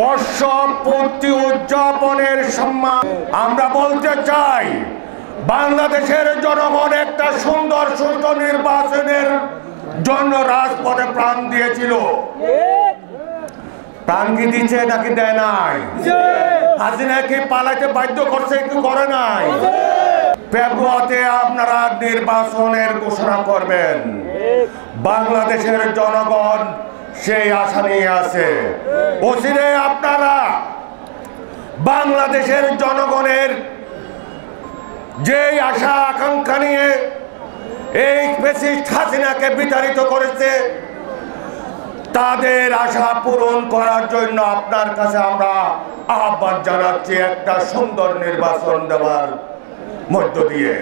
বর্ষপূর্তি উদযাপনের সম্মান আমরা বলতে চাই, বাংলাদেশের জনগণ একটা সুন্দর সুষ্ঠু নির্বাচনের জন্য রাজপথে প্রাণ দিয়েছিল। প্রাণ কি দিচ্ছে নাকি দেয় নাই? হাসিনা কি পালাইতে বাধ্য করছে কি করে নাই? ফেব্রুয়ারিতে আপনারা নির্বাচনের ঘোষণা করবেন। বাংলাদেশের জনগণ সেই আশা নিয়ে আছে। অচিরে আপনারা বাংলাদেশের জনগণের যে আশা আকাঙ্ক্ষা নিয়ে এই ফ্যাসিস্ট হাসিনাকে বিতাড়িত করেছে, তাদের আশা পূরণ করার জন্য আপনার কাছে আমরা আহ্বান জানাচ্ছি একটা সুন্দর নির্বাচন দেওয়ার মধ্য দিয়ে।